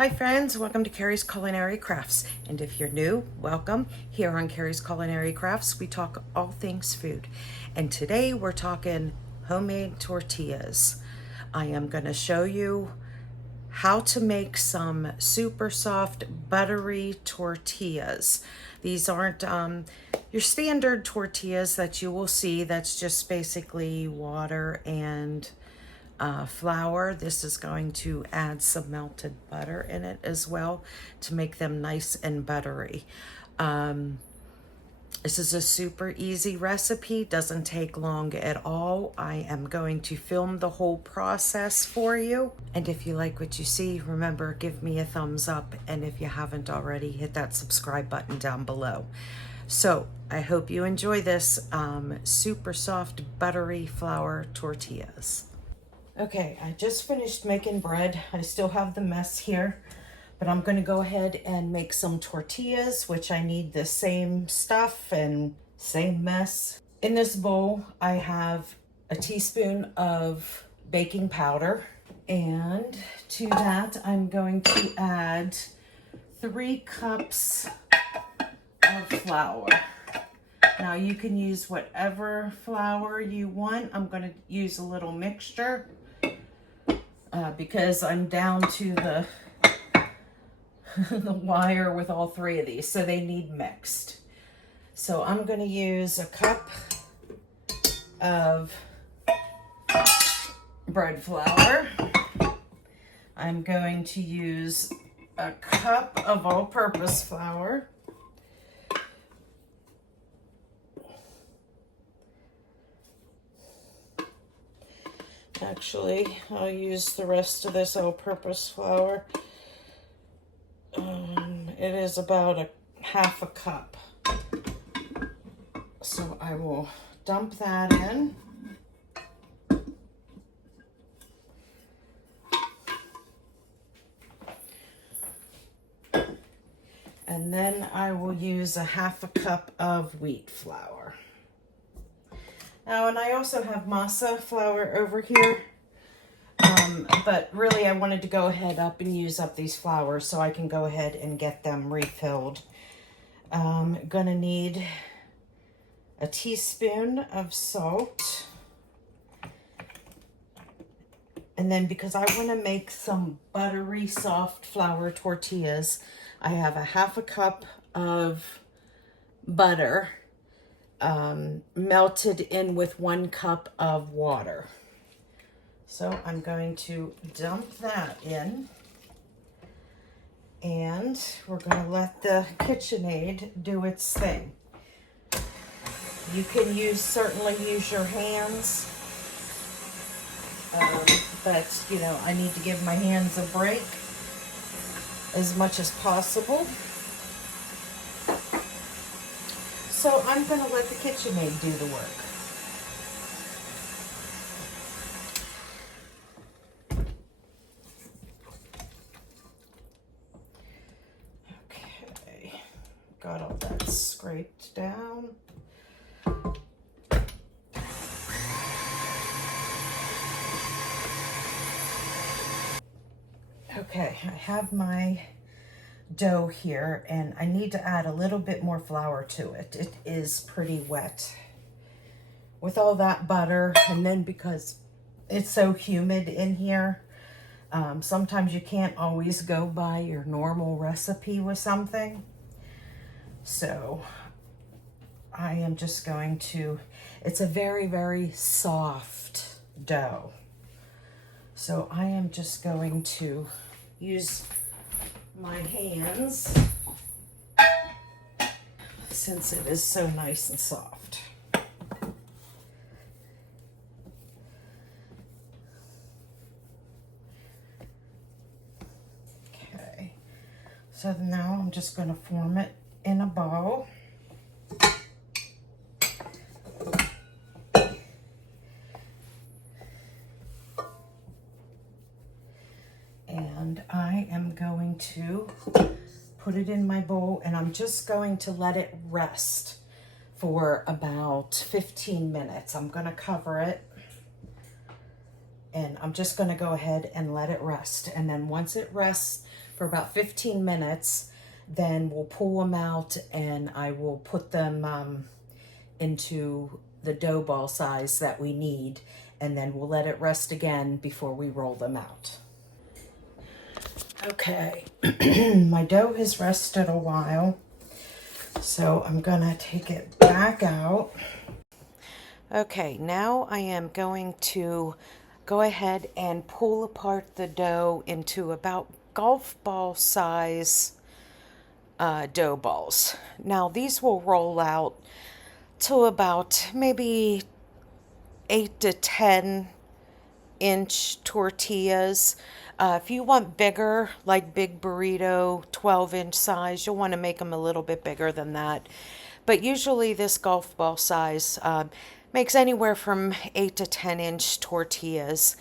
Hi friends, welcome to Carrie's Culinary Crafts. And if you're new, welcome. Here on Carrie's Culinary Crafts, we talk all things food. And today we're talking homemade tortillas. I am going to show you how to make some super soft, buttery tortillas. These aren't your standard tortillas that you will see. That's just basically water and flour. This is going to add some melted butter in it as well to make them nice and buttery. This is a super easy recipe, doesn't take long at all. I am going to film the whole process for you. And if you like what you see, remember, give me a thumbs up. And if you haven't already, hit that subscribe button down below. So I hope you enjoy this super soft, buttery flour tortillas. Okay, I just finished making bread. I still have the mess here, but I'm going to go ahead and make some tortillas, which I need the same stuff and same mess. In this bowl, I have a teaspoon of baking powder, and to that, I'm going to add 3 cups of flour. Now you can use whatever flour you want. I'm going to use a little mixture because I'm down to the the wire with all 3 of these, so they need mixed. So I'm going to use a cup of bread flour. I'm going to use a cup of all-purpose flour. Actually, I'll use the rest of this all-purpose flour. It is about a half a cup. So I will dump that in. And then I will use a half a cup of wheat flour. Now, and I also have masa flour over here, but really I wanted to go ahead up and use up these flours so I can go ahead and get them refilled. Gonna need a teaspoon of salt. And then because I want to make some buttery soft flour tortillas, I have a half a cup of butter melted in with 1 cup of water. So I'm going to dump that in, and we're going to let the KitchenAid do its thing. You can certainly use your hands, but you know, I need to give my hands a break as much as possible. So I'm going to let the KitchenAid do the work. Okay, got all that scraped down. Okay, I have my dough here, and I need to add a little bit more flour to it. It is pretty wet with all that butter, and then because it's so humid in here, sometimes you can't always go by your normal recipe with something. So I am just going to, it's a very, very soft dough. So I am just going to use my hands since it is so nice and soft. Okay, so now I'm just going to form it in a bowl. And I am going to put it in my bowl, and I'm just going to let it rest for about 15 minutes. I'm going to cover it, and I'm just going to go ahead and let it rest. And then once it rests for about 15 minutes. Then we'll pull them out and I will put them into the dough ball size that we need. And then we'll let it rest again before we roll them out. Okay, my dough has rested a while, so I'm gonna take it back out. Okay, now I am going to go ahead and pull apart the dough into about golf ball size dough balls. Now these will roll out to about maybe 8 to 10 inch tortillas. If you want bigger, like big burrito, 12-inch size, you'll want to make them a little bit bigger than that. But usually this golf ball size makes anywhere from 8 to 10-inch tortillas.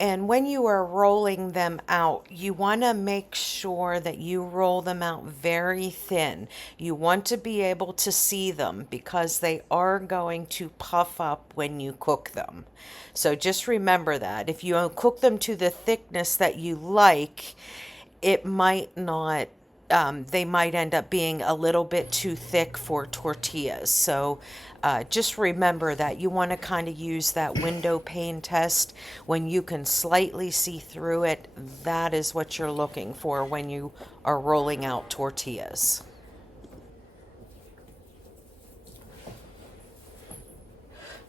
And when you are rolling them out, you want to make sure that you roll them out very thin. You want to be able to see them because they are going to puff up when you cook them. So just remember that. If you don't cook them to the thickness that you like, it might not, they might end up being a little bit too thick for tortillas. So just remember that you want to kind of use that window pane test. When you can slightly see through it, that is what you're looking for when you are rolling out tortillas.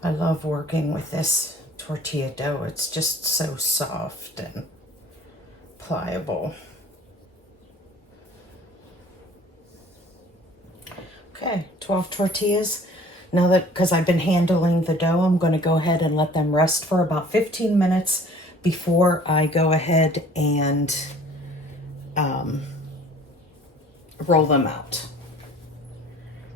I love working with this tortilla dough. It's just so soft and pliable. Okay, 12 tortillas. Now that, because I've been handling the dough, I'm going to go ahead and let them rest for about 15 minutes before I go ahead and roll them out.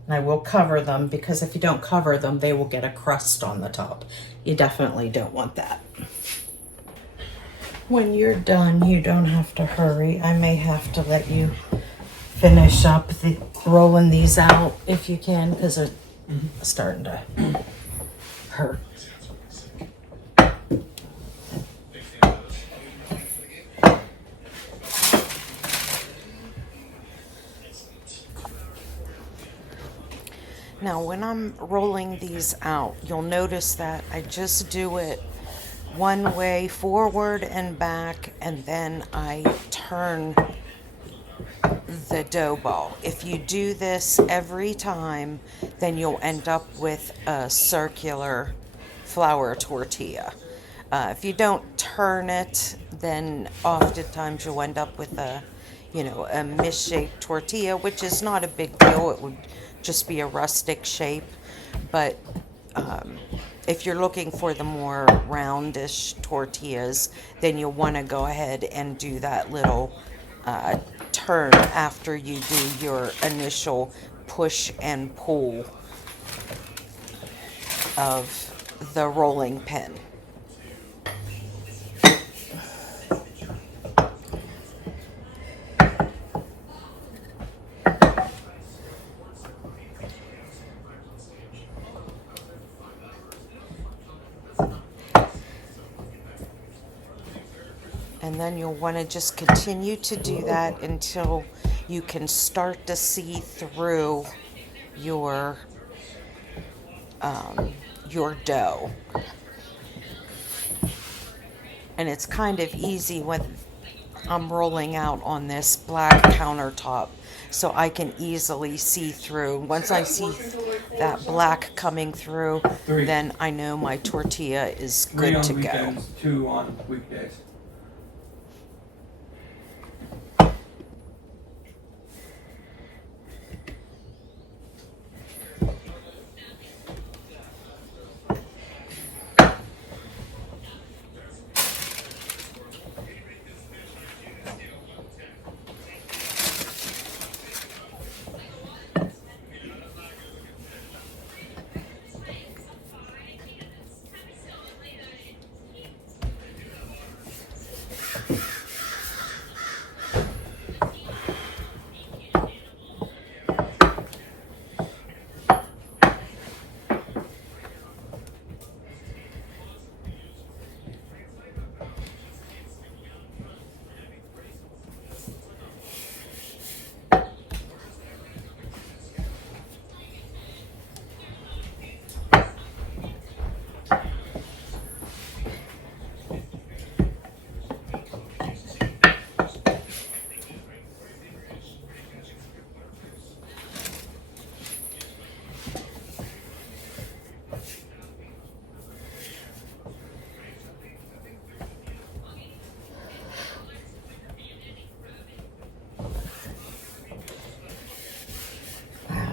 And I will cover them because if you don't cover them, they will get a crust on the top. You definitely don't want that. When you're done, you don't have to hurry. I may have to let you finish up rolling these out if you can, because they're starting to hurt. Now, when I'm rolling these out, you'll notice that I just do it one way, forward and back, and then I turn the dough ball. If you do this every time, then you'll end up with a circular flour tortilla. If you don't turn it, then oftentimes you'll end up with a misshaped tortilla, which is not a big deal. It would just be a rustic shape. But if you're looking for the more roundish tortillas, then you'll want to go ahead and do that little turn after you do your initial push and pull of the rolling pin. And then you'll want to just continue to do that until you can start to see through your dough. And it's kind of easy when I'm rolling out on this black countertop, so I can easily see through. Once I see that black coming through, then I know my tortilla is good to go. 3 on weekends, 2 on weekdays.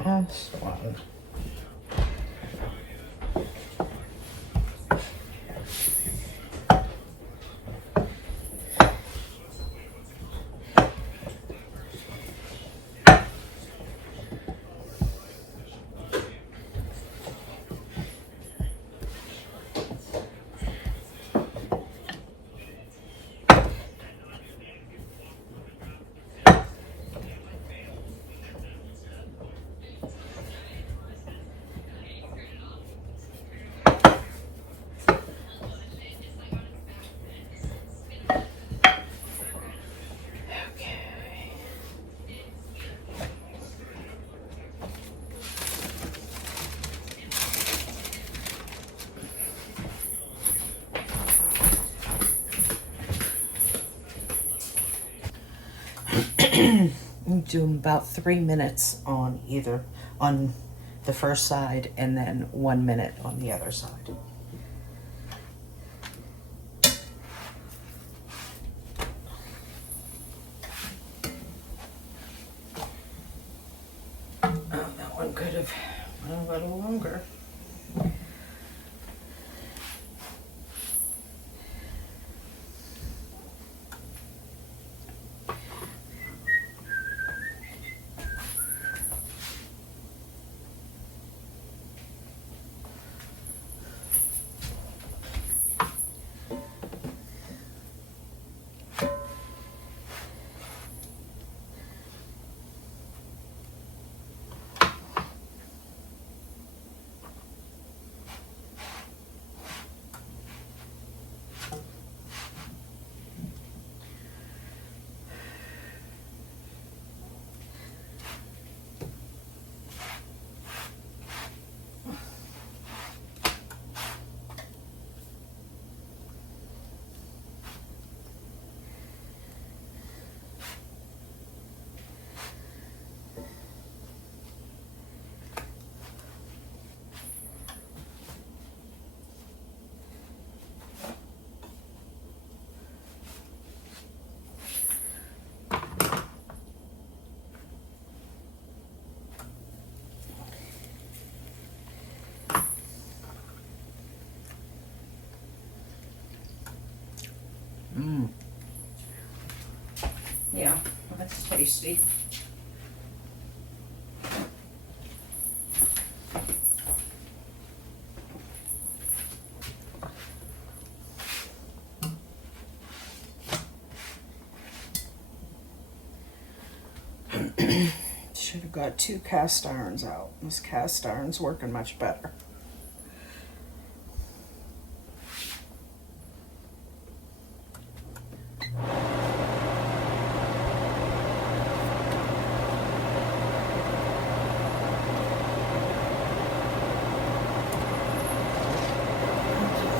last one. Do about 3 minutes on the first side and then 1 minute on the other side. Oh, that one could have went a little longer. Yeah, that's tasty. Should have got 2 cast irons out. This cast iron's working much better.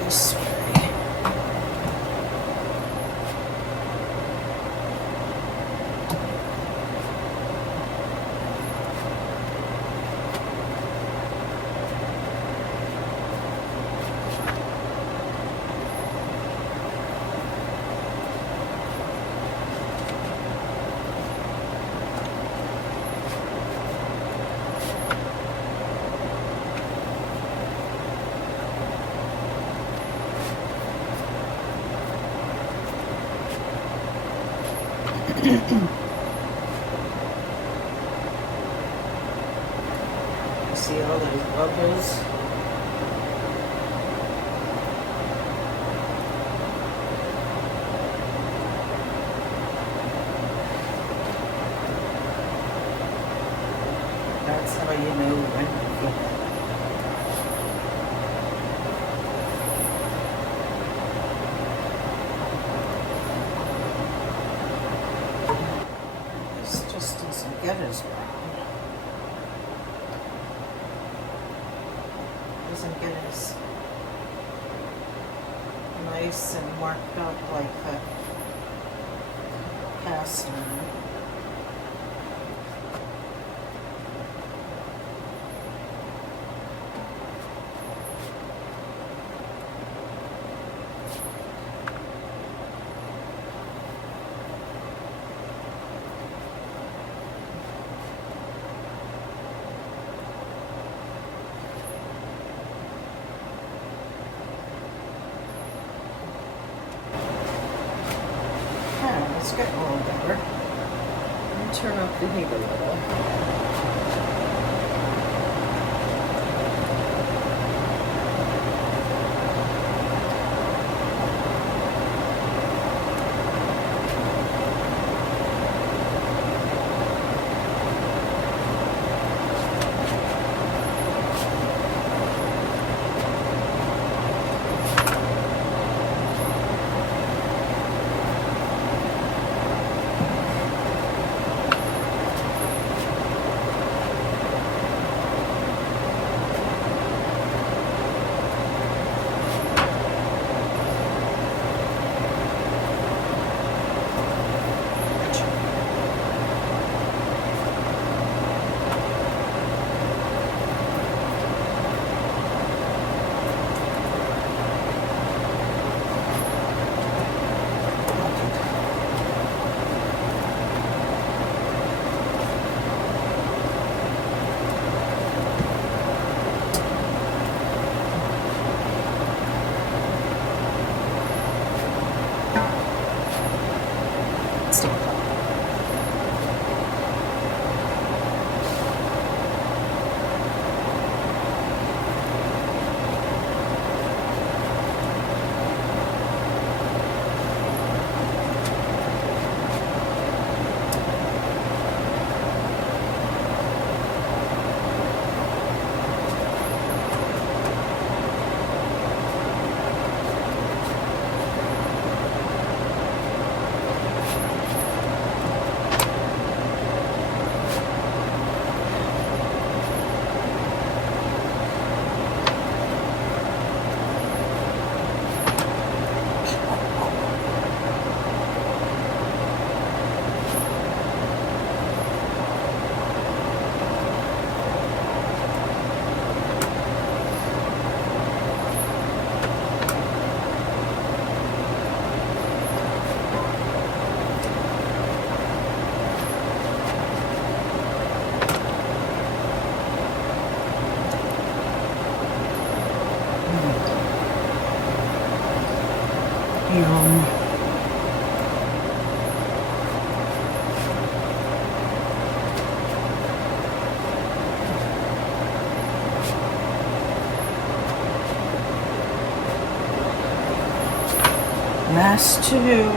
This way. See all those bubbles? That's how you know when this just doesn't get as brown. Doesn't get as nice and marked up like the cast iron. getting a little better. Let me turn up the heat a little. Yum. Last two.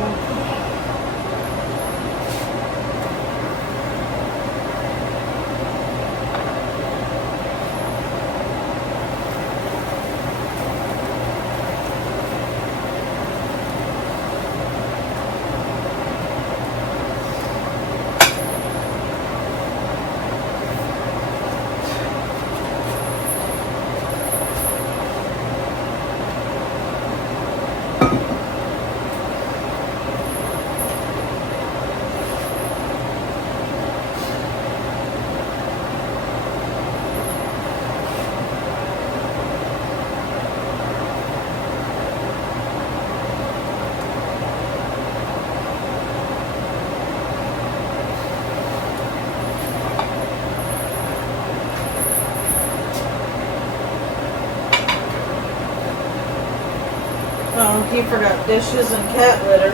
Oh, he forgot dishes and cat litter.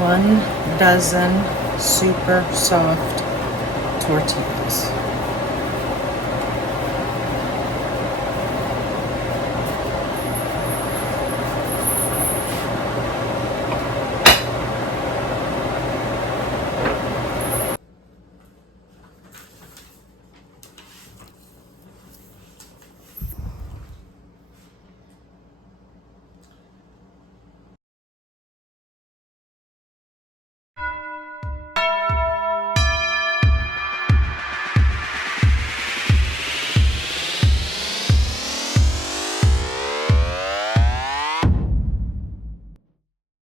1 dozen super soft tortillas.